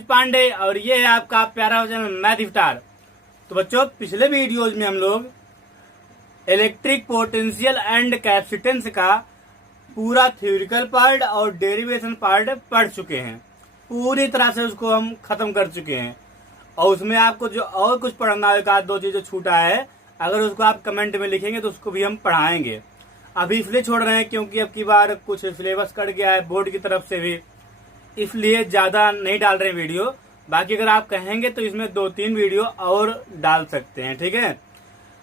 अनुज पांडे और ये है आपका प्यारा चैनल मैथ स्टार। तो बच्चों, पिछले वीडियोज में हम लोग इलेक्ट्रिक पोटेंशियल एंड कैपेसिटेंस का पूरा थ्योरिकल पार्ट और डेरिवेशन पार्ट पढ़ चुके हैं। पूरी तरह से उसको हम खत्म कर चुके हैं और उसमें आपको जो और कुछ पढ़ना है, एक आध दो चीजें छूटा है, अगर उसको आप कमेंट में लिखेंगे तो उसको भी हम पढ़ाएंगे। अभी इसलिए छोड़ रहे हैं क्योंकि अब की बार कुछ सिलेबस कट गया है बोर्ड की तरफ से भी, इसलिए ज्यादा नहीं डाल रहे वीडियो। बाकी अगर आप कहेंगे तो इसमें 2-3 वीडियो और डाल सकते हैं, ठीक है।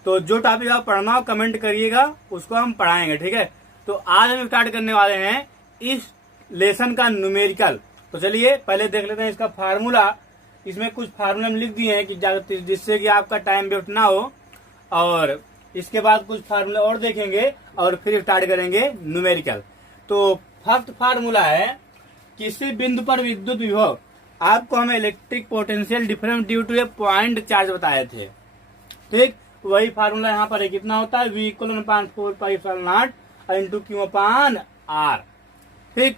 तो जो टॉपिक आप पढ़ना हो कमेंट करिएगा, उसको हम पढ़ाएंगे, ठीक है। तो आज हम स्टार्ट करने वाले हैं इस लेसन का न्यूमेरिकल। तो चलिए पहले देख लेते हैं इसका फार्मूला। इसमें कुछ फार्मूले हम लिख दिए हैं कि जिससे कि आपका टाइम वेस्ट ना हो, और इसके बाद कुछ फार्मूले और देखेंगे और फिर स्टार्ट करेंगे न्यूमेरिकल। तो फर्स्ट फार्मूला है, किसी बिंदु पर विद्युत विभव, आपको हमें electric potential difference due to a point charge बताए थे, ठीक। वही फार्मूला यहाँ पर है, कितना होता है V=4πε0 इंटू Q/R, ठीक।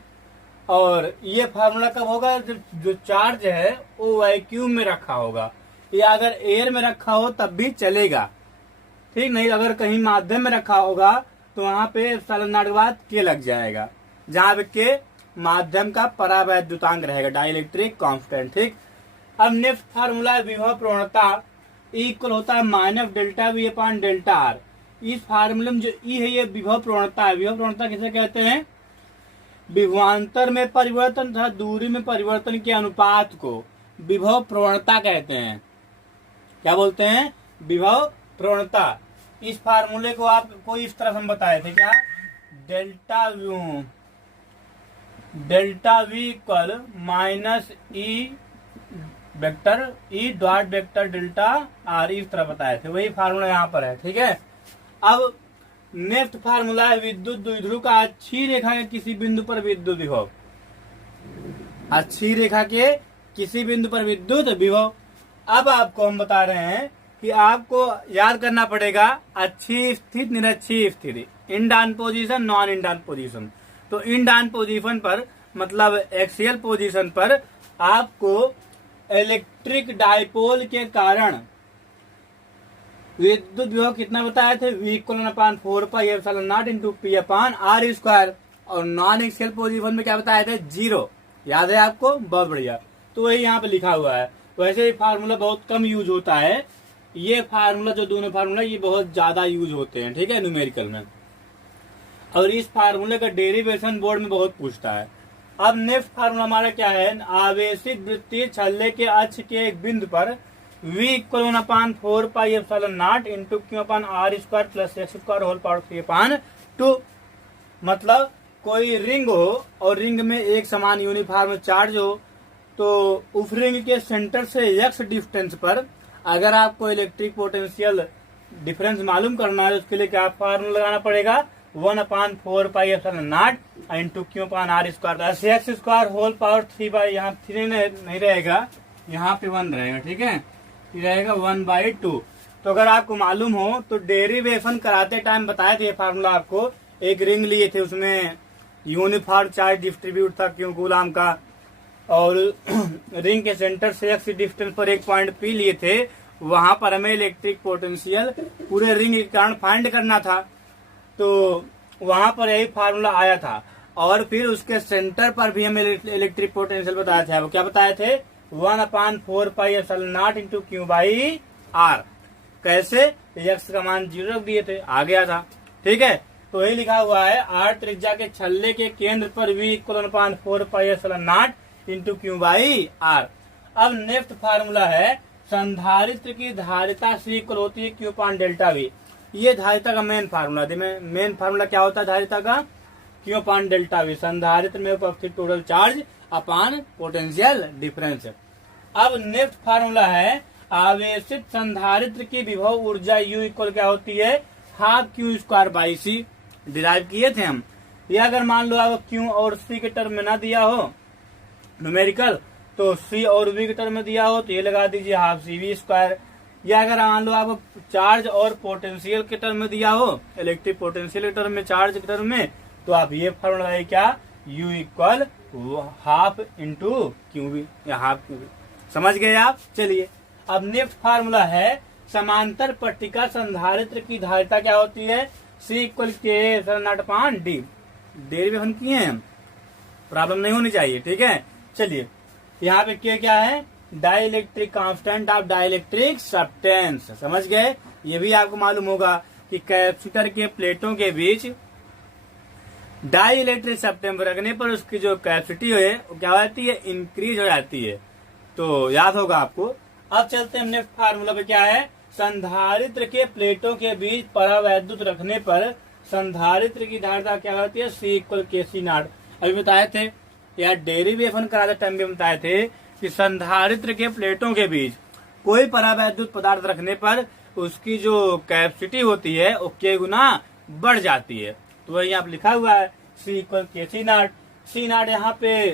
और ये फार्मूला कब होगा, जो चार्ज है वो वैक्यूम में रखा होगा, या अगर एयर में रखा हो तब भी चलेगा, ठीक। नहीं अगर कहीं माध्यम में रखा होगा तो वहां पे ε0 के बाद के लग जाएगा, जहां पे के माध्यम का परावैद्युतांक रहेगा, डाइलेक्ट्रिक कांस्टेंट, ठीक। अब नेक्स्ट फार्मूला है विभव प्रवणता, इक्वल होता है -ΔV/ΔR। इस फार्मूले में जो ई है ये विभव प्रवणता है। विभव प्रवणता किसे कहते हैं, विभवांतर में परिवर्तन तथा दूरी में परिवर्तन के अनुपात को विभव प्रवणता कहते हैं। क्या बोलते हैं, विभव प्रवणता। इस फार्मूले को आपको इस तरह हम बताए थे, क्या, ΔV इक्वल -E⋅ इस तरह बताए थे, वही फार्मूला यहाँ पर है, ठीक है। अब नेक्स्ट फार्मूला है विद्युत द्विध्रुव का अच्छी रेखा के किसी बिंदु पर विद्युत विभव। अच्छी रेखा के किसी बिंदु पर विद्युत विभव। अब आपको हम बता रहे हैं कि आपको याद करना पड़ेगा अच्छी स्थिति निरक्षी स्थिति, इंडान पोजीशन नॉन इंडान पोजीशन। तो इंडान पोजीशन पर मतलब एक्सियल पोजीशन पर आपको इलेक्ट्रिक डायपोल के कारण विद्युत विभव कितना बताए थे, V=4πε0 इंटू P/R²। और नॉन एक्सियल पोजीशन में क्या बताए थे, 0। याद है आपको, बहुत बढ़िया। तो वही यहाँ पे लिखा हुआ है। वैसे ये फार्मूला बहुत कम यूज होता है, ये फार्मूला जो दोनों फार्मूला ये बहुत ज्यादा यूज होते हैं, ठीक है, न्यूमेरिकल में। और इस फार्मूले का डेरिवेशन बोर्ड में बहुत पूछता है। अब नेक्स्ट फार्मूला हमारा क्या है, आवेशित वृत्तीय छल्ले के अक्ष के एक बिंदु पर V=4πε0 into Q/R² plus x²⁴/2। मतलब कोई रिंग हो और रिंग में एक समान यूनिफॉर्म चार्ज हो, तो उस रिंग के सेंटर से x डिस्टेंस पर अगर आपको इलेक्ट्रिक पोटेंशियल डिफरेंस मालूम करना है, उसके लिए क्या फार्मूला लगाना पड़ेगा, 1/4πε0 इंटू Q/R² प्लस x²⁴/3। यहाँ 3 नहीं रहेगा, यहाँ पे 1 रहेगा, ठीक है, ये रहेगा 1/2। तो अगर आपको मालूम हो तो डेरिवेशन कराते टाइम बताए थे फार्मूला आपको। एक रिंग लिए थे, उसमें यूनिफॉर्म चार्ज डिस्ट्रीब्यूट था क्यों कूलाम का, और रिंग के सेंटर से एक्स डिस्टेंस पर एक पॉइंट पी लिए थे, वहां पर हमें इलेक्ट्रिक पोटेंशियल पूरे रिंग के कारण फाइंड करना था। तो वहां पर यही फार्मूला आया था, और फिर उसके सेंटर पर भी हमें इलेक्ट्रिक पोटेंशियल बताया था। वो क्या बताए थे, 1/4πε0 इंटू Q/R। कैसे, x का मान 0 रख दिए थे, आ गया था, ठीक है। तो यही लिखा हुआ है, R त्रिज्या के छल्ले के केंद्र पर V=4πε0 इंटू Q/R। अब नेक्स्ट फार्मूला है, संधारित्र की धारिता C इक्वल होती है Q/ΔV। ये धारिता का मेन फार्मूला थे। मेन फार्मूला क्या होता है धारिता का, Q/ΔV, संधारित्र में उपस्थित टोटल चार्ज अपान पोटेंशियल डिफरेंस। अब नेक्स्ट फार्मूला है, आवेशित संधारित्र की विभव ऊर्जा U इक्वल क्या होती है, ½ Q²/C। डिराइव किए थे हम। या अगर मान लो आप Q और C के टर्म में ना दिया हो न्यूमेरिकल, तो C और V के टर्म में दिया हो तो ये लगा दीजिए ½ CV²। या अगर मान लो आपको चार्ज और पोटेंशियल के टर्म में दिया हो, इलेक्ट्रिक पोटेंशियल के टर्म में, चार्ज के टर्म में, तो आप ये फार्मूला लगाइए, क्या, U equal half into QV या हाफ क्यूबी। समझ गए आप। चलिए अब नेक्स्ट फार्मूला है समांतर पट्टिका संधारित्र की धारिता क्या होती है, C इक्वल के डी। डेरिवेशन किए हैं, प्रॉब्लम नहीं होनी चाहिए, ठीक है। चलिए यहाँ पे क्या है, dielectric constant of dielectric substance. समझ गए। ये भी आपको मालूम होगा कि कैपेसिटर के प्लेटों के बीच डाइलेक्ट्रिक सब्सटेंस रखने पर उसकी जो कैपेसिटी है वो क्या हो जाती है, इंक्रीज हो जाती है। तो याद होगा आपको। अब चलते हैं नेक्स्ट फार्मूला पे। क्या है, संधारित्र के प्लेटों के बीच परावैद्युत रखने पर संधारित्र की धारिता क्या होती है, C इक्वल के सी नॉट। अभी बताए थे या डेरिवेशन कराते टाइम भी बताए थे कि संधारित्र के प्लेटों के बीच कोई परावैद्युत पदार्थ रखने पर उसकी जो कैपेसिटी होती है वो के गुना बढ़ जाती है। तो वही यहाँ लिखा हुआ है C इक्वल के सी नॉट। सी नॉट यहाँ पे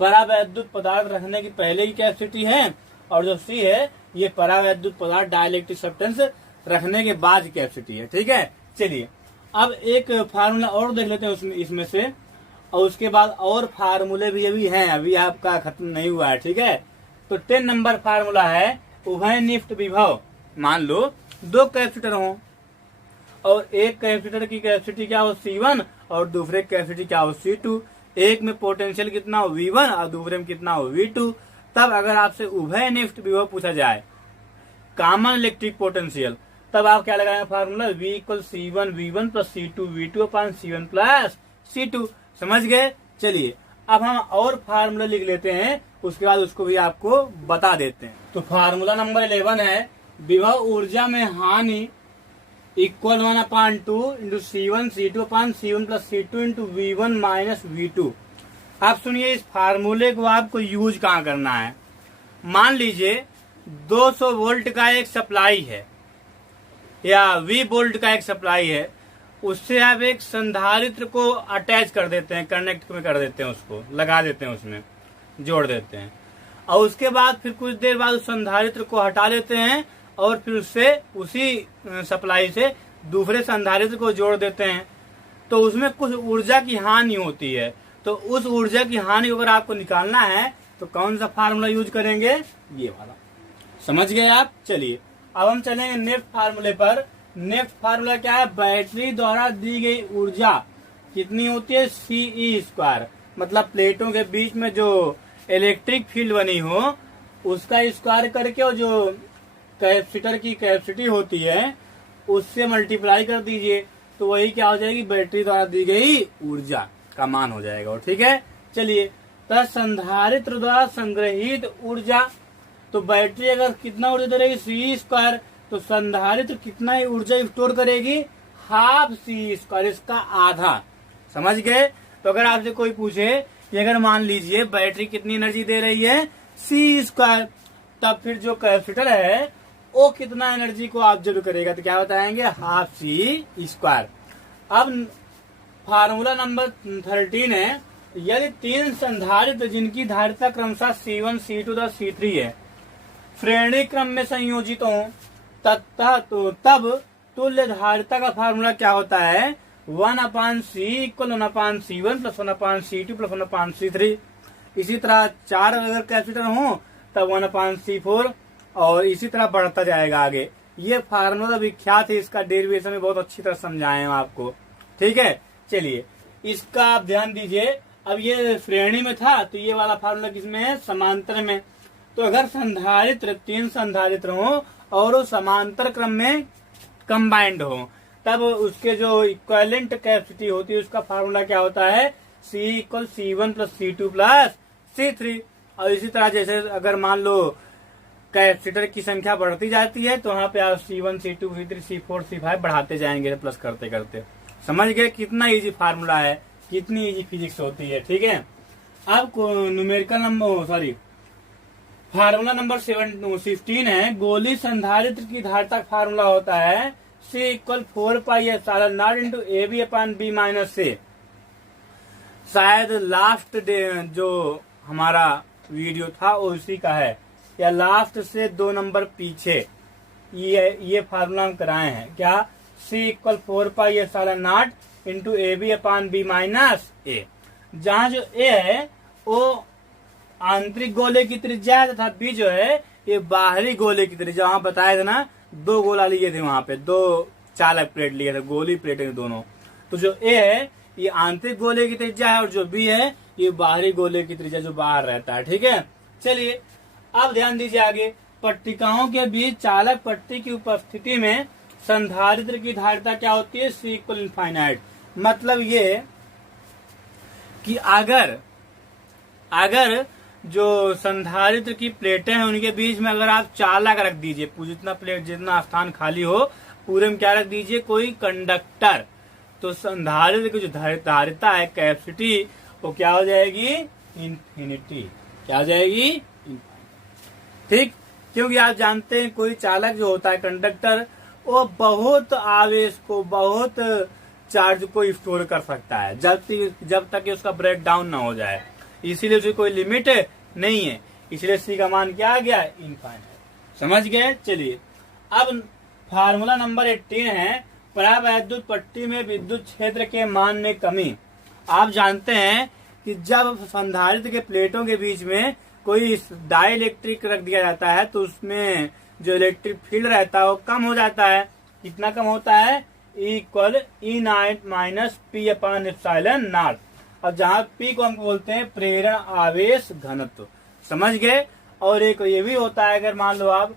परावैद्युत पदार्थ रखने की पहले की कैपेसिटी है और जो C है ये परावैद्युत पदार्थ डाइलेक्ट्रिक सब्सटेंस रखने के बाद कैपेसिटी है, ठीक है। चलिए अब एक फार्मूला और देख लेते हैं इसमें से, और उसके बाद और फार्मूले भी अभी हैं, अभी आपका खत्म नहीं हुआ है, ठीक है। तो 10 नंबर फार्मूला है उभयनिष्ठ विभव। मान लो दो कैपेसिटर हो और एक कैपेसिटर की कैपेसिटी क्या हो C1 और दूसरे कैपेसिटी क्या हो C2। एक में पोटेंशियल कितना हो V1 और दूसरे में कितना हो V2। तब अगर आपसे उभयनिष्ठ विभव पूछा जाए, कॉमन इलेक्ट्रिक पोटेंशियल, तब आप क्या लगाएंगे formula, V equal C1 V1 plus C2 V2 upon C1 plus C2। समझ गए। चलिए अब हम और फार्मूला लिख लेते हैं, उसके बाद उसको भी आपको बता देते हैं। तो फार्मूला नंबर 11 है विभव ऊर्जा में हानि equal 1/2 into C1 C2 upon C1 plus C2 into V1 minus V2। आप सुनिए इस फार्मूले को आपको यूज कहाँ करना है। मान लीजिए 200 वोल्ट का एक सप्लाई है या V वोल्ट का एक सप्लाई है, उससे आप एक संधारित्र को अटैच कर देते हैं, कनेक्ट में कर देते हैं, उसको लगा देते हैं, उसमें जोड़ देते हैं, और उसके बाद फिर कुछ देर बाद उस संधारित्र को हटा लेते हैं और फिर उससे उसी सप्लाई से दूसरे संधारित्र को जोड़ देते हैं। तो उसमें कुछ ऊर्जा की हानि होती है। तो उस ऊर्जा की हानि अगर आपको निकालना है तो कौन सा फार्मूला यूज करेंगे, ये वाला। समझ गए आप। चलिए अब हम चलेंगे नेक्स्ट फार्मूले पर। नेक्स्ट फार्मूला क्या है, बैटरी द्वारा दी गई ऊर्जा कितनी होती है, CE²। मतलब प्लेटों के बीच में जो इलेक्ट्रिक फील्ड बनी हो उसका स्क्वायर करके और जो कैपेसिटर की कैपेसिटी होती है उससे मल्टीप्लाई कर दीजिए, तो वही क्या हो जाएगी, बैटरी द्वारा दी गई ऊर्जा का मान हो जाएगा। और ठीक है। चलिए तो संधारित्र द्वारा संग्रहित ऊर्जा, तो बैटरी अगर कितना ऊर्जा दे रही C², तो संधारित्र कितना ही ऊर्जा स्टोर करेगी, हाफ C², इसका आधा। समझ गए। तो अगर आपसे कोई पूछे कि अगर मान लीजिए बैटरी कितनी एनर्जी दे रही है C², तब फिर जो कैपेसिटर है वो कितना एनर्जी को ऑब्जर्व करेगा, तो क्या बताएंगे, हाफ C²। अब फार्मूला नंबर 13 है, यदि 3 संधारित्र जिनकी धारिता क्रमशः C1 C2 तथा C3 है श्रेणी क्रम में संयोजित हो तब तुल्य धारिता का फार्मूला क्या होता है, 1/C equal 1/C1 plus 1/C2 plus 1/C3। इसी तरह 4 अगर कैपेसिटर हो तब 1/C4 और इसी तरह बढ़ता जाएगा आगे। ये फार्मूला विख्यात है, इसका डेरिवेशन में बहुत अच्छी तरह समझाए हैं आपको। ठीक है। चलिए इसका आप ध्यान दीजिए। अब ये श्रेणी में था तो ये वाला फार्मूला किसमें है, समांतर में। तो अगर संधारित्र 3 संधारित्र हो और वो समांतर क्रम में कंबाइंड हो तब उसके जो इक्विवेलेंट कैपेसिटी होती है उसका फार्मूला क्या होता है, C equal C1 plus C2 plus C3। और इसी तरह जैसे अगर मान लो कैपेसिटर की संख्या बढ़ती जाती है तो वहां पे आप C1 C2 C3 C4 C5 बढ़ाते जाएंगे प्लस करते करते। समझ गए कितना इजी फार्मूला है, कितनी इजी फिजिक्स होती है। ठीक है। अब न्यूमेरिकल नंबर फार्मूला नंबर 15 है, गोली संधारित्र की धारिता फार्मूला होता है C equal 4πε0 into AB/B minus C। शायद लास्ट जो हमारा वीडियो था उसी का है, या लास्ट से 2 नंबर पीछे ये फार्मूला हम कराए हैं। क्या, C equal 4πε0 into AB/B minus A। जहां जो ए है वो आंतरिक गोले की त्रिज्या है तथा बी जो है ये बाहरी गोले की त्रिज्या। वहां बताया था ना, 2 गोला लिए थे वहां पे, 2 चालक प्लेट लिए थे, गोली प्लेट है दोनों। तो जो ए है ये आंतरिक गोले की त्रिज्या है और जो बी है ये बाहरी गोले की त्रिज्या जो बाहर रहता है। ठीक है, चलिए अब ध्यान दीजिए आगे। पट्टिकाओं के बीच चालक पट्टी की उपस्थिति में संधारित्र की धारिता क्या होती है? C equal infinite. मतलब ये कि अगर जो संधारित्र की प्लेटें हैं उनके बीच में अगर आप चालक रख दीजिए, जितना स्थान खाली हो पूरे में क्या रख दीजिए? कोई कंडक्टर, तो संधारित्र की जो धारिता है, कैपेसिटी, वो क्या हो जाएगी? इन्फिनिटी। क्या हो जाएगी? ठीक, क्योंकि आप जानते हैं कोई चालक जो होता है, कंडक्टर, वो बहुत आवेश को, बहुत चार्ज को स्टोर कर सकता है जब तक कि उसका ब्रेक डाउन ना हो जाए। इसीलिए उसकी कोई लिमिट नहीं है, इसलिए सी का मान क्या आ गया? इनफाइनाइट। समझ गए? चलिए अब फार्मूला नंबर 18 है परावैद्युत पट्टी में विद्युत क्षेत्र के मान में कमी। आप जानते हैं कि जब संधारित्र के प्लेटों के बीच में कोई डाइलेक्ट्रिक रख दिया जाता है तो उसमें जो इलेक्ट्रिक फील्ड रहता है वो कम हो जाता है। कितना कम होता है? Equal E0 minus P upon epsilon not. और जहां P को हम बोलते हैं प्रेरण आवेश घनत्व। समझ गए? और एक ये भी होता है, अगर मान लो आप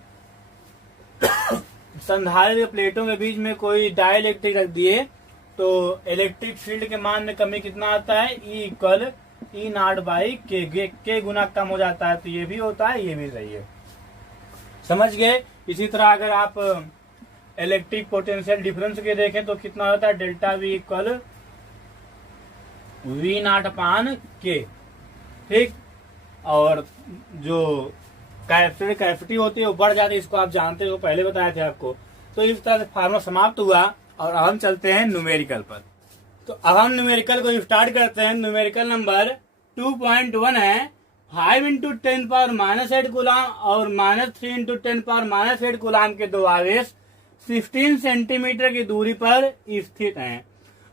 संधारित्र प्लेटों के बीच में कोई डाइलेक्ट्रिक रख दिए तो इलेक्ट्रिक फील्ड के मान में कमी कितना आता है? E इक्वल E0 बाई के गुना कम हो जाता है। तो ये भी होता है, ये भी सही है। समझ गए? इसी तरह अगर आप इलेक्ट्रिक पोटेंशियल डिफरेंस के देखें तो कितना होता है? डेल्टा V इक्वल V0 अपान के। ठीक, और जो कैपेसिटी होती है वो बढ़ जाती है, इसको आप जानते हो, पहले बताए थे आपको। तो इस तरह से फार्मूला समाप्त हुआ और अब हम चलते हैं न्यूमेरिकल पर। तो अब हम न्यूमेरिकल को स्टार्ट करते हैं। न्यूमेरिकल नंबर 2.1 है 5 इंटू 10⁻⁸ कूलाम और -3 इंटू 10⁻⁸ कूलाम के दो आवेश 16 सेंटीमीटर की दूरी पर स्थित हैं।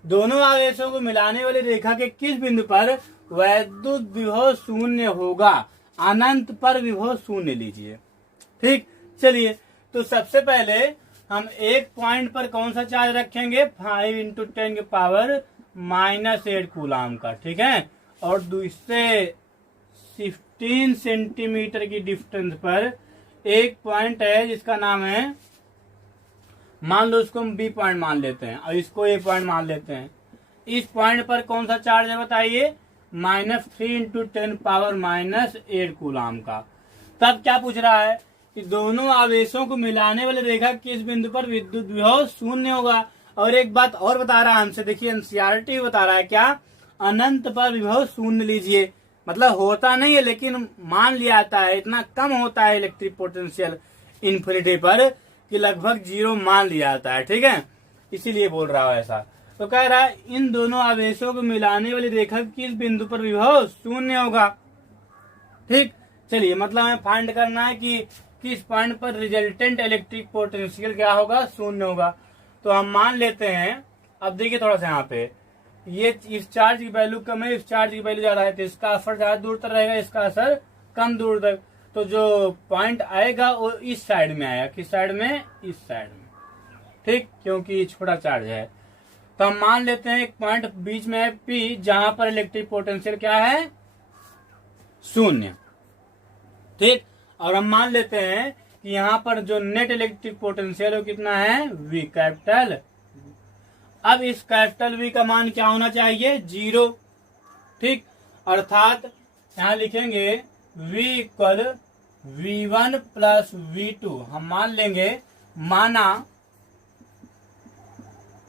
दोनों आवेशों को मिलाने वाली रेखा के किस बिंदु पर वैद्युत विभव शून्य होगा? अनंत पर विभव शून्य लीजिए। ठीक, चलिए तो सबसे पहले हम एक पॉइंट पर कौन सा चार्ज रखेंगे? 5 इंटू 10 की पावर -8 कूलाम का। ठीक है, और दूसरे 15 सेंटीमीटर की डिस्टेंस पर एक पॉइंट है जिसका नाम है, मान लो इसको हम बी पॉइंट मान लेते हैं और इसको ए पॉइंट मान लेते हैं। इस पॉइंट पर कौन सा चार्ज है बताइए? -3 इंटू 10 पावर -8 कूलाम का। तब क्या पूछ रहा है कि दोनों आवेशों को मिलाने वाली रेखा किस बिंदु पर विद्युत विभव शून्य होगा। और एक बात और बता रहा है हमसे, देखिए एनसीईआरटी बता रहा है क्या? अनंत पर विभव शून्य लीजिए। मतलब होता नहीं है लेकिन मान लिया जाता है, इतना कम होता है इलेक्ट्रिक पोटेंशियल इन्फिनिटी पर कि लगभग 0 मान लिया जाता है। ठीक है, इसीलिए बोल रहा है ऐसा। तो कह रहा है इन दोनों आवेशों को मिलाने वाली रेखा किस बिंदु पर विभव शून्य होगा। ठीक, चलिए मतलब हमें फाइंड करना है कि किस पॉइंट पर रिजल्टेंट इलेक्ट्रिक पोटेंशियल क्या होगा? शून्य होगा। तो हम मान लेते हैं, अब देखिए थोड़ा सा यहाँ पे, ये इस चार्ज की वैल्यू कम है, इस चार्ज की वैल्यू ज्यादा है, तो इसका असर ज्यादा दूर तक रहेगा, इसका असर कम दूर तक। तो जो पॉइंट आएगा वो इस साइड में आएगा। किस साइड में? इस साइड में। ठीक, क्योंकि ये छोटा चार्ज है। तो हम मान लेते हैं एक पॉइंट बीच में है P, जहां पर इलेक्ट्रिक पोटेंशियल क्या है? शून्य। ठीक, और हम मान लेते हैं कि यहाँ पर जो नेट इलेक्ट्रिक पोटेंशियल है वो कितना है? V capital. अब इस कैपिटल V का मान क्या होना चाहिए? 0। ठीक, अर्थात यहाँ लिखेंगे V equal V1 plus V2। हम मान लेंगे, माना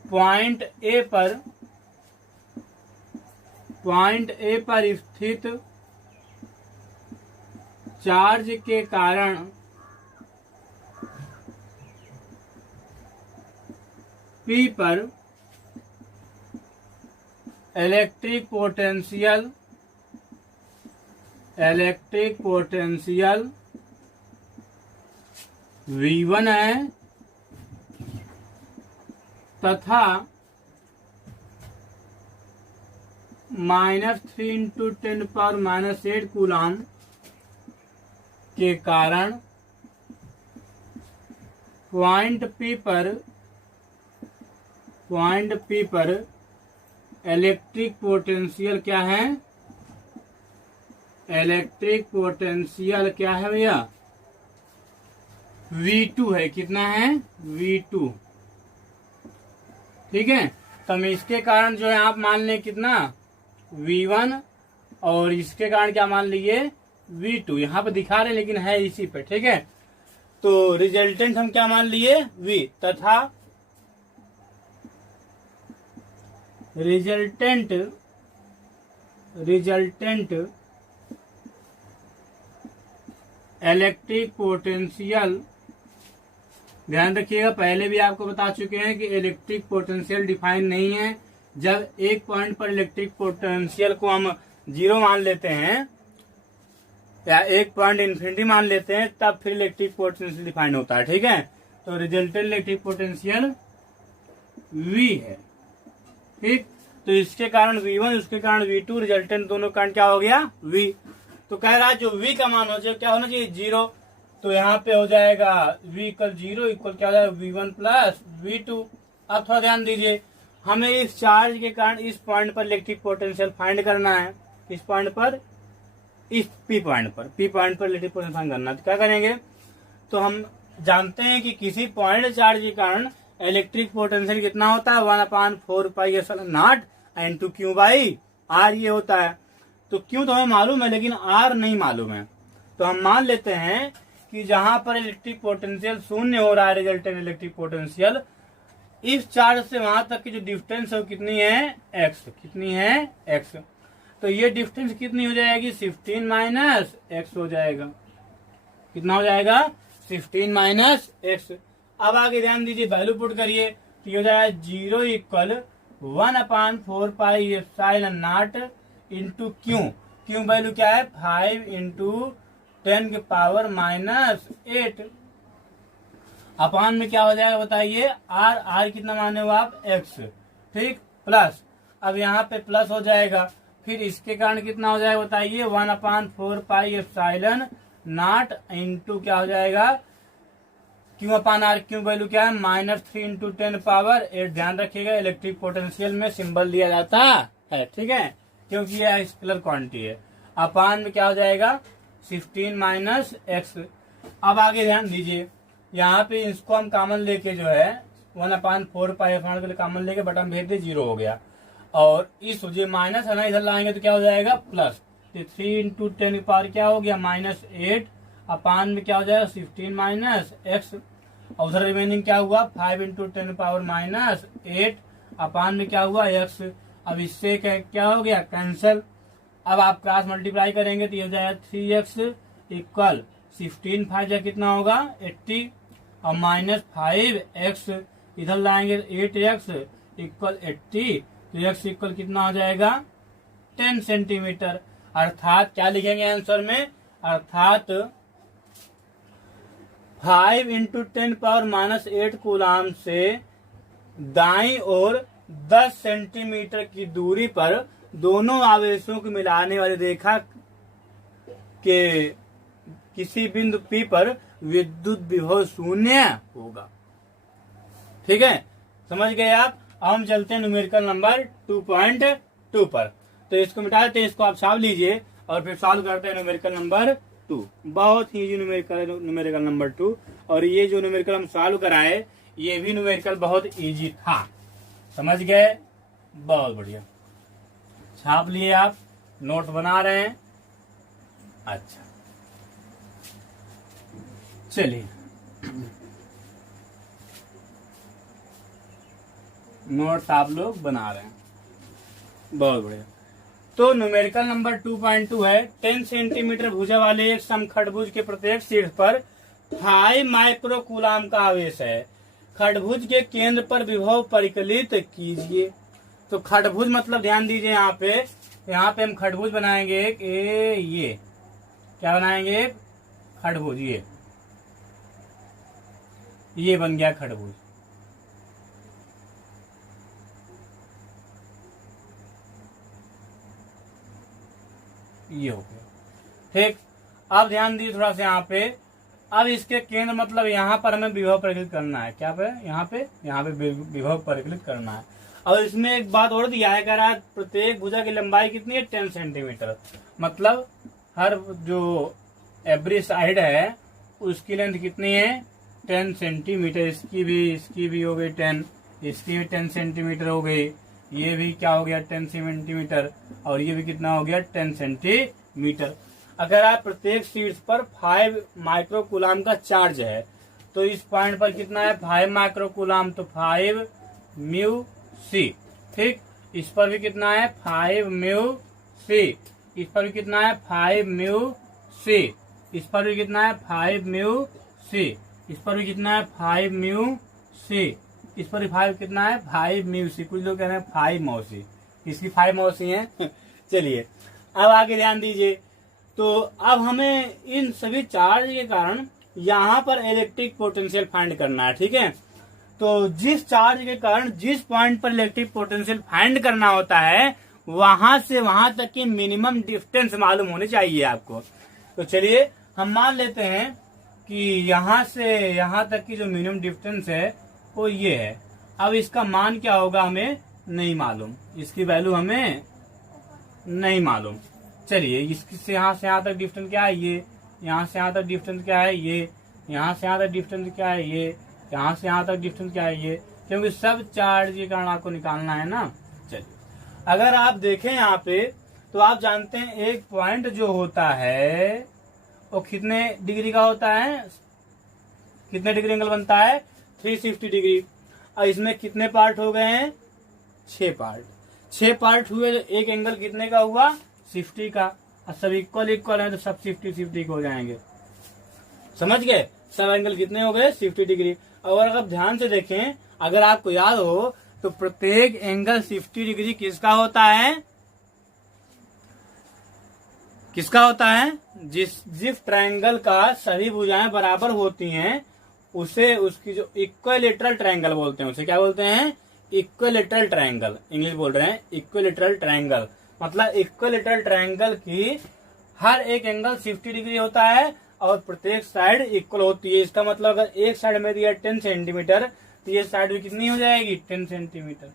पॉइंट ए पर स्थित चार्ज के कारण P पर इलेक्ट्रिक पोटेंशियल V1 है तथा -3 इंटू 10⁻⁸ कूलाम के कारण पॉइंट पी पर इलेक्ट्रिक पोटेंशियल क्या है? इलेक्ट्रिक पोटेंशियल क्या है भैया? V2 है। कितना है? V2। ठीक है, तो हम इसके कारण जो है आप मान लें कितना? V1, और इसके कारण क्या मान लीजिए? V2। यहाँ पे दिखा रहे लेकिन है इसी पे। ठीक है, तो रिजल्टेंट हम क्या मान लिए? V, तथा रिजल्टेंट इलेक्ट्रिक पोटेंशियल, ध्यान रखिएगा, पहले भी आपको बता चुके हैं कि इलेक्ट्रिक पोटेंशियल डिफाइन नहीं है। जब एक पॉइंट पर इलेक्ट्रिक पोटेंशियल को हम 0 मान लेते हैं या एक पॉइंट इन्फिनिटी मान लेते हैं, तब फिर इलेक्ट्रिक पोटेंशियल डिफाइन होता है। ठीक है, तो रिजल्टेंट इलेक्ट्रिक पोटेंशियल V है। ठीक, तो इसके कारण V1, उसके कारण V2, रिजल्टेंट दोनों कारण क्या हो गया? V। तो कह रहा है जो V का मान हो जाए क्या होना चाहिए? 0। तो यहाँ पे हो जाएगा V इक्वल 0 इक्वल क्या हो जाएगा? V1 plus V2। अब थोड़ा ध्यान दीजिए, हमें इस चार्ज के कारण इस पॉइंट पर इलेक्ट्रिक पोटेंशियल फाइंड करना है। इस पॉइंट पर, इस P पॉइंट पर इलेक्ट्रिक पोटेंशियल फाइंड करना है। तो क्या करेंगे? तो हम जानते हैं कि किसी पॉइंट चार्ज के कारण इलेक्ट्रिक पोटेंशियल कितना होता है? 1/4πε0 इंटू Q बाई R ये होता है। तो Q तो हमें मालूम है लेकिन R नहीं मालूम है। तो हम मान लेते हैं कि जहां पर इलेक्ट्रिक पोटेंशियल 0 हो रहा है, रिजल्टेंट इलेक्ट्रिक पोटेंशियल, इस चार्ज से वहां तक की जो डिस्टेंस है वो कितनी है? x। कितनी है? x। तो ये डिस्टेंस कितनी हो जाएगी? 15 माइनस x हो जाएगा। कितना हो जाएगा? 15 - x। अब आगे ध्यान दीजिए, वैल्यू पुट करिए तो ये हो जाएगा 0 equal 1/4πε0 into Q। Q value क्या है? 5 इंटू 10⁻⁸ अपान में क्या हो जाएगा बताइए? R कितना माने हो आप? x। ठीक, प्लस, अब यहाँ पे प्लस हो जाएगा, फिर इसके कारण कितना हो जाएगा बताइए? 1/4πε0 इंटू क्या हो जाएगा? Q/R। Q वैल्यू क्या है? -3 इंटू 10⁻8। ध्यान रखिएगा, इलेक्ट्रिक पोटेंशियल में सिंबल दिया जाता है। ठीक है, क्योंकि यह स्केलर क्वांटिटी है। अपान में क्या हो जाएगा? 15 - x। अब आगे ध्यान दीजिए, यहाँ पे इसको हम कॉमन लेके जो है 1/4π के लिए कॉमन लेके बटन भेज दे, 0 हो गया। और इस जो माइनस है ना, इधर लाएंगे तो क्या हो जाएगा? प्लस। 3 इंटू 10 क्या हो गया? -8 अपान में क्या हो जाएगा? 15 - x। और उधर रिमेनिंग क्या हुआ? 5 इंटू 10⁻⁸ अपान में क्या हुआ? x। अब इससे क्या हो गया? कैंसल। अब आप क्रॉस मल्टीप्लाई करेंगे तो ये हो जाएगा 3x इक्वल 15 5 कितना होगा? 80 और -5x इधर लाएंगे 8x इक्वल 80। तो x इक्वल कितना हो जाएगा? 10 सेंटीमीटर। अर्थात क्या लिखेंगे आंसर में? अर्थात 5 इंटू 10⁻⁸ कूलाम से दाईं ओर 10 सेंटीमीटर की दूरी पर दोनों आवेशों को मिलाने वाली रेखा के किसी बिंदु P पर विद्युत विभव 0 होगा। ठीक है, समझ गए आप? अब हम चलते हैं न्यूमेरिकल नंबर 2.2 पर। तो इसको मिटा देते हैं, इसको आप छाप लीजिए और फिर सॉल्व करते हैं न्यूमेरिकल नंबर 2। बहुत ही इजी न्यूमेरिकल नंबर 2। और ये जो न्यूमेरिकल हम सॉल्व कराए, ये भी न्यूमेरिकल बहुत इजी था। समझ गए? बहुत बढ़िया। छाप लिए आप? नोट बना रहे हैं? अच्छा, चलिए नोट्स आप लोग बना रहे हैं, बहुत बढ़िया। तो न्यूमेरिकल नंबर 2.2 है। 10 सेंटीमीटर भुजा वाले एक समखंडभुज के प्रत्येक शीर्ष पर 5 माइक्रो कूलाम का आवेश है। खंडभुज के केंद्र पर विभव परिकलित कीजिए। तो खंडभुज मतलब ध्यान दीजिए, यहाँ पे हम खंडभुज बनाएंगे एक, ये क्या बनाएंगे? एक खंडभुज। ये बन गया खंडभुज। ये हो गया। ठीक, अब ध्यान दीजिए थोड़ा सा यहाँ पे। अब इसके केंद्र मतलब यहाँ पर हमें विभव परिकलित करना है। क्या पे? यहाँ पे विभव परिकलित करना है। और इसमें एक बात और दिया है, कह रहा है प्रत्येक भुजा की लंबाई कितनी है? 10 सेंटीमीटर। मतलब हर जो एवरी साइड है उसकी लेंथ कितनी है? 10 सेंटीमीटर। इसकी भी हो गई 10, इसकी भी 10 सेंटीमीटर हो गई, ये भी क्या हो गया? 10 सेंटीमीटर, और ये भी कितना हो गया? 10 सेंटीमीटर। अगर आप प्रत्येक शीर्ष पर 5 माइक्रोकूलाम का चार्ज है तो इस पॉइंट पर कितना है? 5 माइक्रोकूलाम, तो 5 म्यू सी। ठीक, इस पर भी कितना है? 5 म्यू सी। इस पर भी कितना है? 5 म्यू सी। इस पर भी कितना है? 5 म्यू सी। इस पर भी कितना है? 5 म्यू सी। इस पर भी 5 कितना है? 5 म्यू सी। कुछ लोग कह रहे हैं 5 मौसी, इसकी 5 मौसी है। चलिए अब आगे ध्यान दीजिए। तो अब हमें इन सभी चार्ज के कारण यहाँ पर इलेक्ट्रिक पोटेंशियल फाइंड करना है। ठीक है, तो जिस चार्ज के कारण जिस पॉइंट पर इलेक्ट्रिक पोटेंशियल फाइंड करना होता है वहां से वहां तक की मिनिमम डिस्टेंस मालूम होनी चाहिए आपको। तो चलिए हम मान लेते हैं कि यहाँ से यहाँ तक की जो मिनिमम डिस्टेंस है वो ये है। अब इसका मान क्या होगा हमें नहीं मालूम, इसकी वैल्यू हमें नहीं मालूम। चलिए इससे यहाँ से यहाँ तक डिस्टेंस क्या है? ये। यहाँ से यहाँ तक डिस्टेंस क्या है? ये। यहाँ से यहाँ तक डिस्टेंस क्या है? ये। यहाँ से यहाँ तक डिस्टेंस क्या है? ये। क्योंकि सब चार्ज के कारण आपको निकालना है ना। चलिए अगर आप देखें यहाँ पे तो आप जानते हैं एक पॉइंट जो होता है वो कितने डिग्री का होता है? कितने डिग्री एंगल बनता है? 360 डिग्री। और इसमें कितने पार्ट हो गए हैं? 6 पार्ट। 6 पार्ट हुए तो एक एंगल कितने का हुआ? 60 का। और सब इक्वल है तो सब 50 हो जाएंगे। समझ गए? सब एंगल कितने हो गए? 60 डिग्री। और अगर आप ध्यान से देखें, अगर आपको याद हो तो प्रत्येक एंगल 60 डिग्री किसका होता है? किसका होता है? जिस ट्रायंगल का सभी भुजाएं बराबर होती हैं उसे उसकी जो इक्विलेटरल ट्रायंगल बोलते हैं। उसे क्या बोलते हैं? Equilateral triangle. इंग्लिश बोल रहे हैं इक्विलेटरल ट्रायंगल। मतलब इक्विलेटरल ट्रायंगल की हर एक एंगल 60 डिग्री होता है और प्रत्येक साइड इक्वल होती है। इसका मतलब अगर एक साइड में दिया 10 सेंटीमीटर तो ये साइड भी कितनी हो जाएगी? 10 सेंटीमीटर।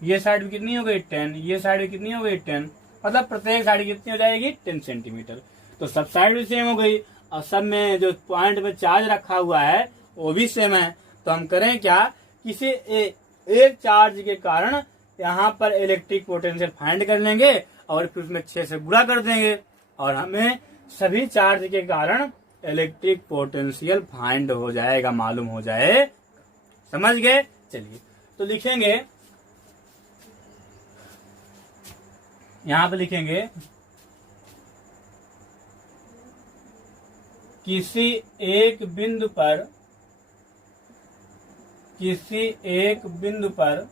ये साइड भी कितनी हो गई? 10। ये साइड भी कितनी हो गई? 10। मतलब प्रत्येक साइड कितनी हो जाएगी? 10 सेंटीमीटर। तो सब साइड भी सेम हो गई और सब में जो पॉइंट में चार्ज रखा हुआ है वो भी सेम है। तो हम करें क्या? किसी एक चार्ज के कारण यहाँ पर इलेक्ट्रिक पोटेंशियल फाइंड कर लेंगे और फिर उसमें 6 से गुणा कर देंगे और हमें सभी चार्ज के कारण इलेक्ट्रिक पोटेंशियल फाइंड हो जाएगा, मालूम हो जाए। समझ गए? चलिए तो लिखेंगे, यहाँ पे लिखेंगे किसी एक बिंदु पर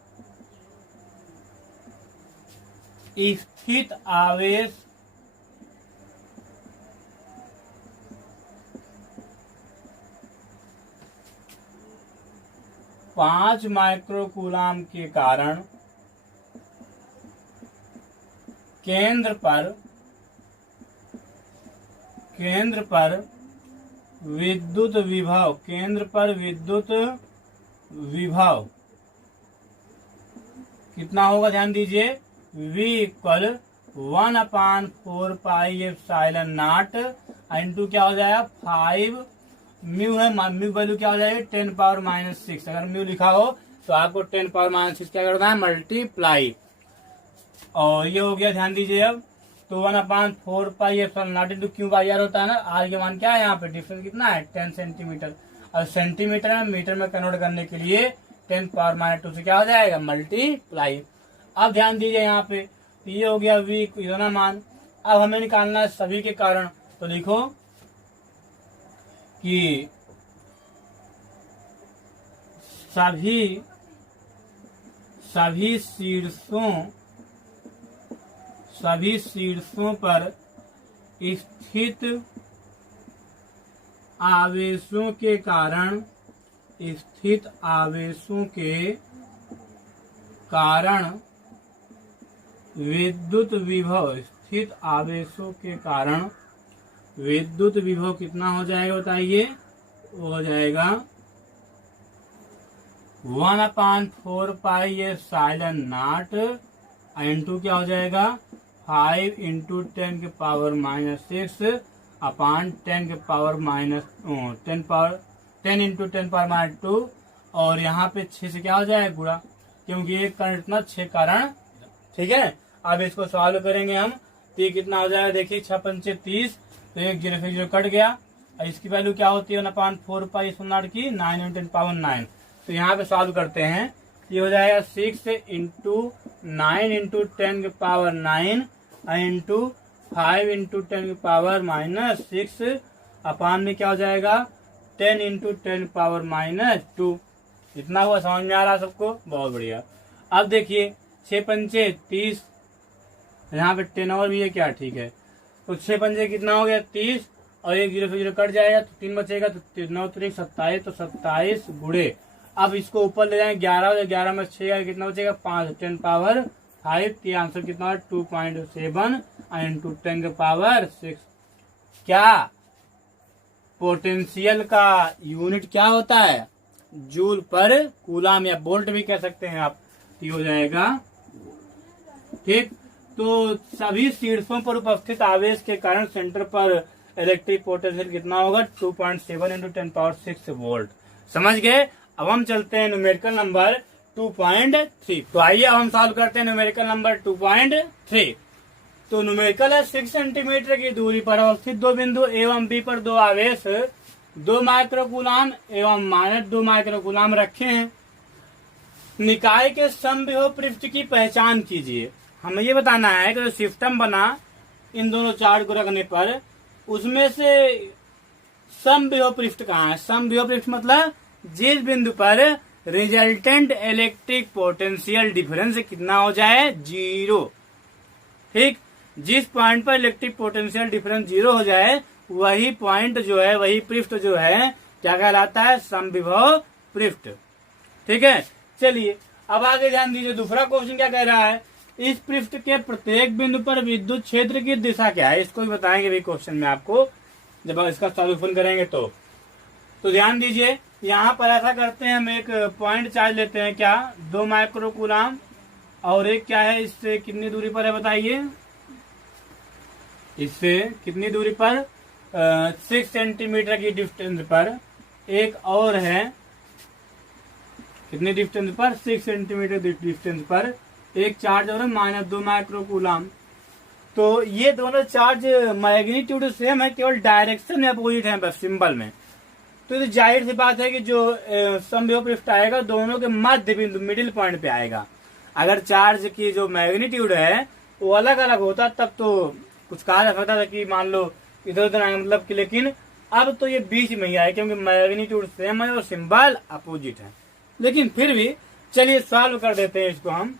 स्थित आवेश पांच माइक्रोकूलाम के कारण केंद्र पर विद्युत विभव कितना होगा? ध्यान दीजिए, V इक्वल 1/4πε0 इंटू क्या हो जाएगा? 5 म्यू है। म्यू वैल्यू क्या हो जाएगी? 10⁻⁻⁶। अगर म्यू लिखा हो तो आपको 10⁻⁻⁶ क्या करना है? मल्टीप्लाई। और ये हो गया, ध्यान दीजिए अब। तो 1/4πε0 इंटू क्यू बाई आर होता है ना। आर के मान क्या है? यहाँ पे डिफरेंस कितना है? 10 सेंटीमीटर। और सेंटीमीटर में मीटर में कन्वर्ट करने के लिए 10⁻⁻² से क्या हो जाएगा? मल्टीप्लाई। अब ध्यान दीजिए यहाँ पे, तो ये हो गया V इतना मान। अब हमें निकालना है सभी के कारण। तो लिखो कि सभी शीर्षों पर स्थित आवेशों के कारण विद्युत विभव उपस्थित आवेशों के कारण विद्युत विभव कितना हो जाएगा बताइए? वो हो जाएगा 1/4πε0 इंटू क्या हो जाएगा 5 इंटू 10⁻⁻6 अपान 10 इंटू 10⁻2 और यहाँ पे 6 से क्या हो जाएगा गुणा, क्योंकि एक कारण इतना 6 कारण। ठीक है, अब इसको सॉल्व करेंगे हम तो ये कितना हो जाएगा देखिए 6 पंचे 30, तो एक 0 से 0 कट गया और इसकी वैल्यू क्या होती है 1/4πε0 की 9 इंटू 10⁻9। तो यहाँ पे सॉल्व करते हैं, ये हो जाएगा 6 इंटू 9 इंटू 10⁻9 इंटू 5 इंटू 10⁻6 अपान में क्या हो जाएगा 10 इंटू 10⁻2। इतना हुआ, समझ में आ रहा सबको? बहुत बढ़िया। अब देखिए 6 पंचे 30, यहाँ पे 10 और भी है क्या? ठीक है, तो 6 पंचे कितना हो गया 30 और एक 0 से 0 कट जाएगा तो 3 बचेगा, तो 9 3 27, तो 27 गुणे। अब इसको ऊपर ले जाएंगे 11 हो, 11 में 6 कितना बचेगा 5 10⁻5। तो आंसर कितना है 2.7 इंटू 10⁻6। क्या पोटेंशियल का यूनिट क्या होता है? जूल पर कूलाम या वोल्ट भी कह सकते हैं आप। ये हो जाएगा ठीक। तो सभी शीर्षों पर उपस्थित आवेश के कारण सेंटर पर इलेक्ट्रिक पोटेंशियल कितना होगा 2.7 इंटू 10⁻6 वोल्ट। समझ गए? अब हम चलते हैं न्यूमेरिकल नंबर 2.3। तो आइए अब हम सॉल्व करते हैं न्यूमेरिकल नंबर 2.3। तो न्यूमेरिकल है 6 सेंटीमीटर की दूरी पर अवस्थित दो बिंदु एवं बी पर दो आवेश 2 माइक्रोकूलाम एवं -2 माइक्रोकूलाम रखे हैं। निकाय के समविभव पृष्ठ की पहचान कीजिए। हमें ये बताना है कि जो सिस्टम बना इन दोनों चार्ज को रखने पर उसमें से समविभव पृष्ठ कहाँ है? समविभव पृष्ठ मतलब जिस बिंदु पर रिजल्टेंट इलेक्ट्रिक पोटेंशियल डिफरेंस कितना हो जाए 0। ठीक, जिस पॉइंट पर इलेक्ट्रिक पोटेंशियल डिफरेंस 0 हो जाए वही पॉइंट जो है, वही पृष्ठ जो है क्या कहलाता है? समविभव पृष्ठ। ठीक है, चलिए अब आगे ध्यान दीजिए। दूसरा क्वेश्चन क्या कह रहा है? इस पृष्ठ के प्रत्येक बिंदु पर विद्युत क्षेत्र की दिशा क्या है? इसको भी बताएंगे भी क्वेश्चन में आपको जब आप इसका सॉल्यूशन करेंगे तो ध्यान दीजिए। यहाँ पर ऐसा करते हैं, हम एक पॉइंट चार्ज लेते हैं क्या 2 माइक्रोकूलाम और एक क्या है इससे कितनी दूरी पर है बताइए? इससे कितनी दूरी पर 6 सेंटीमीटर की डिस्टेंस पर। एक और है कितनी डिस्टेंस पर? 6 सेंटीमीटर डिस्टेंस पर एक चार्ज और है -2 माइक्रोकूलाम। तो ये दोनों चार्ज मैग्नीट्यूड सेम है, केवल डायरेक्शन में अपोजिट है बस सिंबल में। तो जाहिर सी बात है कि जो समविभव पृष्ठ आएगा दोनों के मध्य बिंदु मिडिल पॉइंट पे आएगा। अगर चार्ज की जो मैग्नीट्यूड है वो अलग अलग होता तब तो कुछ कहा जा सकता था कि मान लो इधर उधर आएगा, मतलब कि, लेकिन अब तो ये बीच में ही आए क्योंकि मैग्नीट्यूड सेम है और सिंबल अपोजिट है। लेकिन फिर भी चलिए सॉल्व कर देते हैं इसको हम।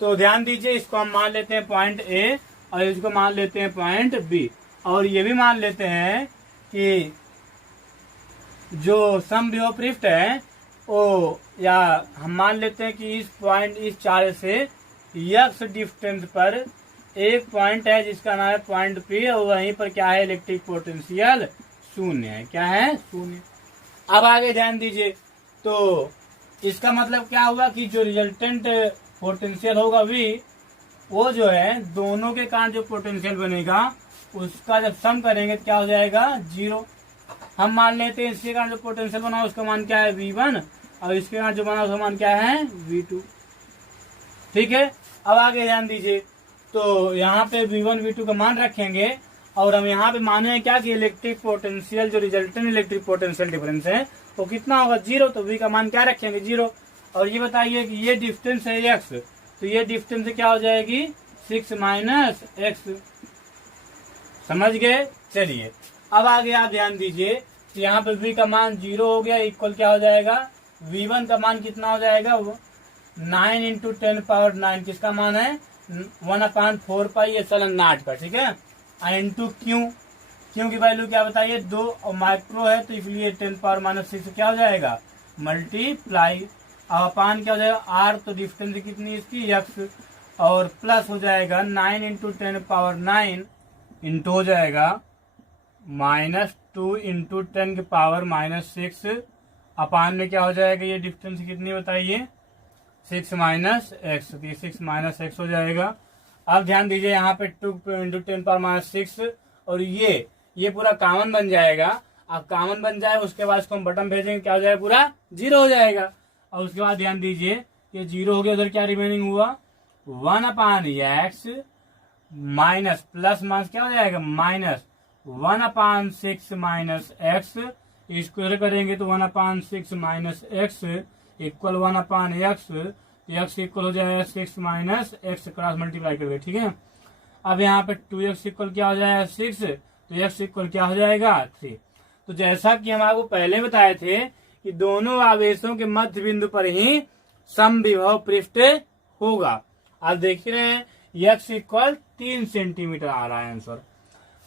तो ध्यान दीजिए, इसको हम मान लेते हैं पॉइंट ए और इसको मान लेते हैं पॉइंट बी, और ये भी मान लेते हैं कि जो समविभव पृष्ठ है वो, या हम मान लेते हैं कि इस चार्ज से यक्स डिस्टेंस पर एक पॉइंट है जिसका नाम है पॉइंट पी, और वहीं पर क्या है इलेक्ट्रिक पोटेंशियल 0 है। क्या है? 0। अब आगे ध्यान दीजिए, तो इसका मतलब क्या हुआ कि जो रिजल्टेंट पोटेंशियल होगा V, वो जो है दोनों के कारण जो पोटेंशियल बनेगा उसका जब सम करेंगे तो क्या हो जाएगा 0। हम मान लेते हैं इसके कारण जो पोटेंशियल बना उसका मान क्या है V1 और इसके कारण जो बना उसका मान क्या है V2। ठीक है, अब आगे ध्यान दीजिए। तो यहाँ पे V1 V2 का मान रखेंगे और हम यहाँ पे माने हैं क्या कि इलेक्ट्रिक पोटेंशियल जो रिजल्टेंट इलेक्ट्रिक पोटेंशियल डिफरेंस है वो कितना होगा 0। तो V का मान क्या रखेंगे 0। और ये बताइए कि ये डिस्टेंस है x, तो ये डिस्टेंस क्या हो जाएगी 6 - x। समझ गए? चलिए अब आगे आप ध्यान दीजिए, तो यहाँ पे V का मान 0 हो गया, इक्वल क्या हो जाएगा V1 का मान कितना हो जाएगा 9 इंटू 10⁻9। किसका मान है 1/4πε0 का। ठीक है, इंटू क्यू की वैल्यू क्या बताइए 2 और माइक्रो है तो इसलिए 10⁻6 क्या हो जाएगा मल्टीप्लाई। अब अपान क्या हो जाएगा R, तो डिस्टेंस कितनी इसकी x, और प्लस हो जाएगा 9 इंटू 10⁻9 इंटू हो जाएगा -2 इंटू 10⁻6 अपान में क्या हो जाएगा, ये डिस्टेंस कितनी बताइए, 6 माइनस एक्स, 6 माइनस एक्स हो जाएगा। अब ध्यान दीजिए यहाँ पे 2 इंटू 10⁻6 और ये पूरा कॉमन बन जाएगा। अब कॉमन बन जाए उसके बाद इसको हम बटन भेजेंगे, क्या हो जाएगा, पूरा 0 हो जाएगा। और उसके बाद ध्यान दीजिए ये 0 हो गया, उधर क्या रिमेनिंग हुआ 1/x माइनस प्लस माइनस क्या हो जाएगा -1/6 माइनस एक्स, स्क्वायर करेंगे तो 1/6 minus x equal 1/x, x equal हो जाएगा 6 माइनस एक्स, क्रॉस मल्टीप्लाई करके, ठीक है। अब यहाँ पे 2x इक्वल क्या हो जाएगा 6, तो x इक्वल क्या हो जाएगा 3। तो जैसा कि हम आपको पहले बताए थे कि दोनों आवेशों के मध्य बिंदु पर ही समविभव पृष्ठ होगा। आप देख रहे हैं x इक्वल 3 सेंटीमीटर आ रहा है आंसर,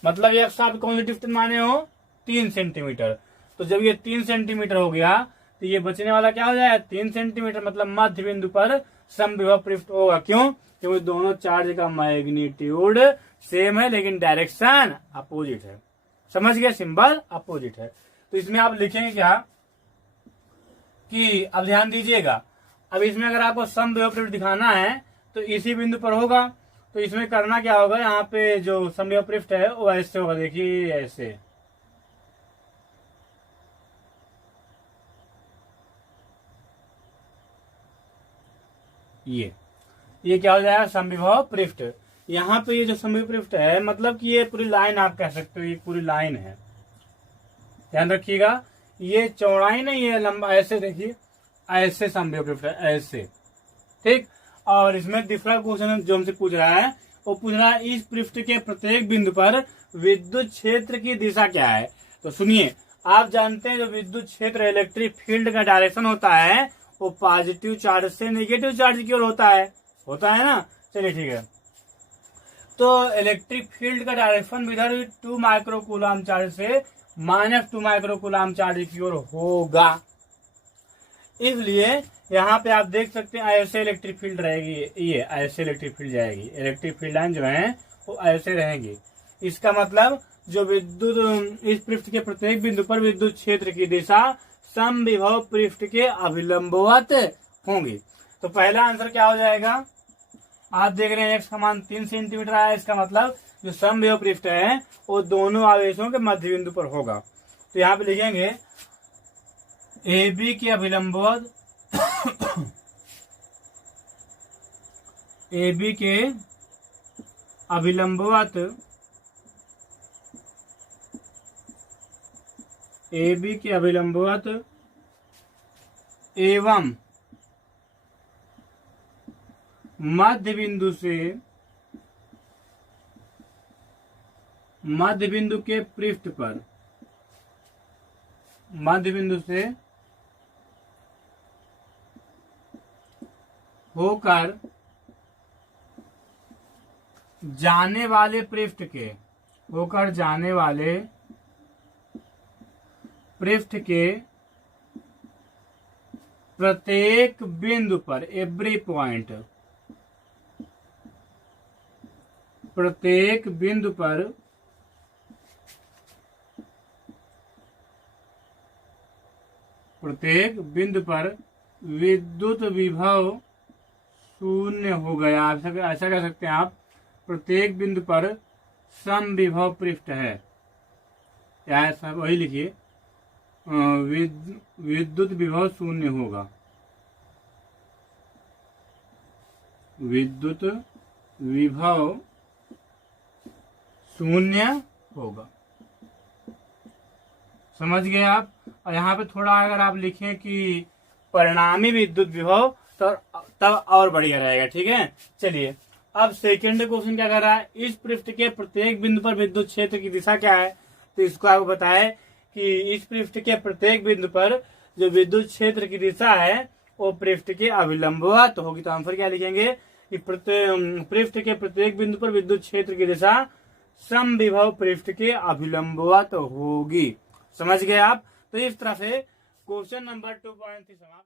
मतलब x आप कौन सी डिस्टेंस माने हो 3 सेंटीमीटर। तो जब ये 3 सेंटीमीटर हो गया तो ये बचने वाला क्या हो जाएगा 3 सेंटीमीटर, मतलब मध्य बिंदु पर समविभव पृष्ठ होगा। क्यों? क्योंकि दोनों चार्ज का मैग्नीट्यूड सेम है लेकिन डायरेक्शन अपोजिट है। समझ गए, सिंबल अपोजिट है। तो इसमें आप लिखेंगे क्या कि अब ध्यान दीजिएगा, अब इसमें अगर आपको समविभव पृष्ठ दिखाना है तो इसी बिंदु पर होगा। तो इसमें करना क्या होगा, यहाँ पे जो समविभव पृष्ठ है वो ऐसे होगा, देखिए ऐसे, ये क्या हो जाएगा समविभव पृष्ठ। यहाँ पे ये जो समविभव पृष्ठ है मतलब कि ये पूरी लाइन आप कह सकते हो, ये पूरी लाइन है। ध्यान रखिएगा ये चौड़ाई नहीं है, लंबा, ऐसे देखिए ऐसे समविभव पृष्ठ है, ऐसे, ठीक। और इसमें दूसरा क्वेश्चन जो हमसे पूछ रहा है वो पूछ रहा है इस पृष्ठ के प्रत्येक बिंदु पर विद्युत क्षेत्र की दिशा क्या है। तो सुनिए, आप जानते हैं जो विद्युत क्षेत्र इलेक्ट्रिक फील्ड का डायरेक्शन होता है वो पॉजिटिव चार्ज से नेगेटिव चार्ज की ओर होता है ना। चलिए ठीक है, तो इलेक्ट्रिक फील्ड का डायरेक्शन इधर 2 माइक्रोकूलम चार्ज से -2 माइक्रोकूलम चार्ज की ओर होगा। इसलिए यहाँ पे आप देख सकते हैं ऐसे इलेक्ट्रिक फील्ड रहेगी, ये ऐसे इलेक्ट्रिक फील्ड जाएगी, इलेक्ट्रिक फील्ड लाइन जो है वो ऐसे रहेंगी। इसका मतलब जो विद्युत इस पृष्ठ के प्रत्येक बिंदु पर विद्युत क्षेत्र की दिशा समविभव पृष्ठ के अभिलंबवत होंगी। तो पहला आंसर क्या हो जाएगा, आप देख रहे हैं x का मान 3 सेंटीमीटर आया, इसका मतलब जो समविभव पृष्ठ है वो दोनों आवेशों के मध्य बिंदु पर होगा। तो यहाँ पे लिखेंगे AB के अभिलंबवत AB के अभिलंबवत AB के अभिलंबवत एवं मध्य बिंदु से मध्य बिंदु के पृष्ठ पर मध्य बिंदु से होकर जाने वाले पृष्ठ के प्रत्येक बिंदु पर एवरी पॉइंट प्रत्येक बिंदु पर विद्युत विभव शून्य हो गया। ऐसा कह सकते हैं आप, प्रत्येक बिंदु पर समविभव पृष्ठ है, या ऐसा वही लिखिए विद्युत विभव शून्य होगा, विद्युत विभव शून्य होगा। समझ गए आप। और यहाँ पे थोड़ा अगर आप लिखें कि परिणामी विद्युत विभव तो तब और बढ़िया रहेगा, ठीक है। चलिए अब सेकंड क्वेश्चन क्या कर रहा है, इस पृष्ठ के प्रत्येक बिंदु पर विद्युत क्षेत्र की दिशा क्या है। तो इसको आपको बताए कि इस पृष्ठ के प्रत्येक बिंदु पर जो विद्युत क्षेत्र की दिशा है वो पृष्ठ के अभिलंबवत होगी। तो आंसर क्या लिखेंगे कि पृष्ठ के प्रत्येक बिंदु पर विद्युत क्षेत्र की दिशा समविभव पृष्ठ के अभिलंबवत होगी। समझ गए आप। तो इस तरह से क्वेश्चन नंबर 2.3 समाप्त।